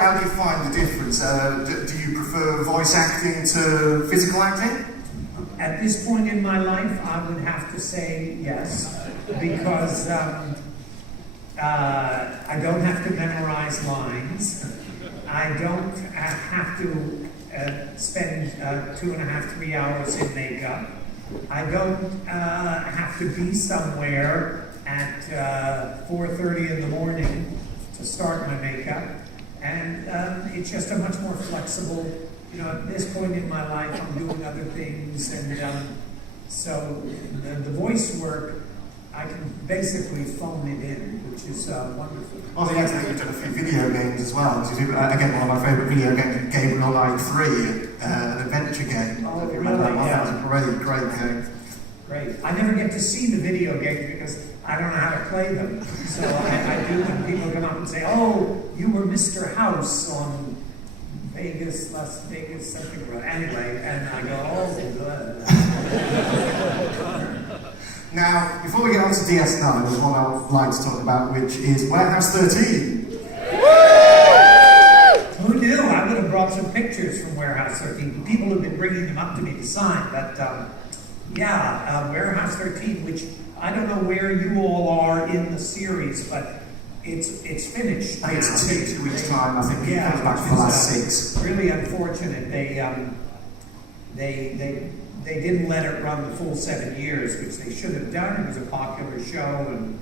How do you find the difference? Do you prefer voice acting to physical acting? At this point in my life, I would have to say yes, because I don't have to memorize lines. I don't have to spend 2.5, 3 hours in makeup. I don't have to be somewhere at 4:30 in the morning to start my makeup. And it's just a much more flexible, at this point in my life, I'm doing other things, and so the voice work, I can basically phone it in, which is wonderful. Also, yes, I think you've done a few video games as well. Again, one of my favourite video games, Gabriel Online 3, an adventure game. Oh, if you really? remember that one, Yeah. that was a great game. Great. I never get to see the video games because I don't know how to play them. So I do when people come up and say, "Oh, you were Mr. House on Las Vegas, something." Anyway, and I go, "Oh, good." Now, before we get on to DS9, there's one I'd like to talk about, which is Warehouse 13. Who knew? I would have brought some pictures from Warehouse 13. People have been bringing them up to me to sign, but Warehouse 13, which I don't know where you all are in the series, but it's finished. I think it's 2 weeks' time. I think it comes back for the last 6. Really unfortunate. They didn't let it run the full 7 years, which they should have done. It was a popular show, and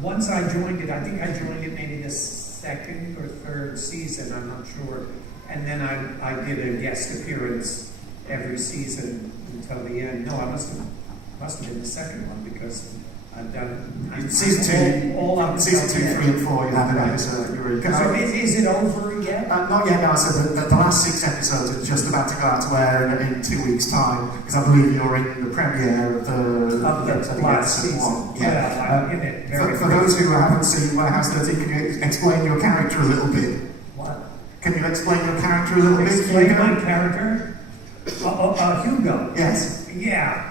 once I joined it, I think I joined it maybe the 2nd or 3rd season, I'm not sure, and then I did a guest appearance every season until the end. No, I must have been the 2nd one, because I've done season 2, all up season 2, 3, and 4. You have an episode. So is it over yet? Not yet. No, I said the last 6 episodes are just about to go out to air in 2 weeks' time, because I believe you're in the premiere of the last season. 1. Yeah, I'm in it. For those who haven't seen Warehouse 13, can you explain your character a little bit? What? Can you explain your character a little bit? Explain my character? Hugo. Yes. Yeah.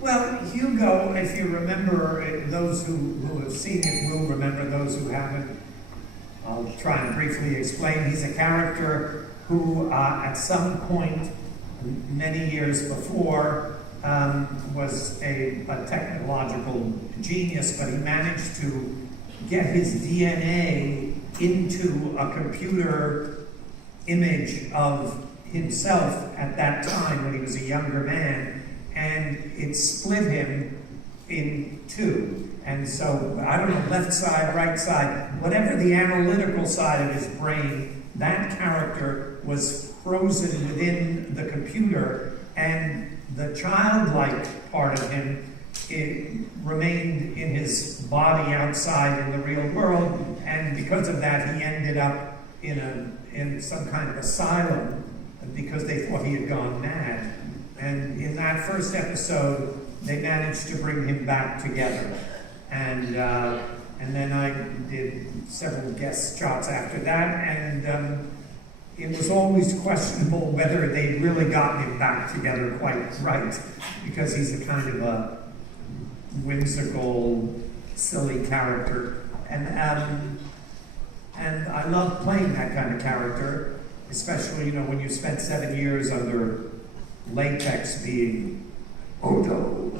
Well, Hugo, if you remember, those who have seen it will remember, those who haven't, I'll try and briefly explain. He's a character who, at some point, many years before, was a technological genius, but he managed to get his DNA into a computer image of himself at that time when he was a younger man, and it split him in 2. And so, I don't know, left side, right side, whatever the analytical side of his brain, that character was frozen within the computer, and the childlike part of him, it remained in his body outside in the real world, and because of that he ended up in some kind of asylum because they thought he had gone mad. And in that first episode, they managed to bring him back together. And then I did several guest shots after that, and it was always questionable whether they'd really gotten him back together quite right, because he's a kind of a whimsical, silly character. And I love playing that kind of character, especially, when you spent 7 years under latex being Odo.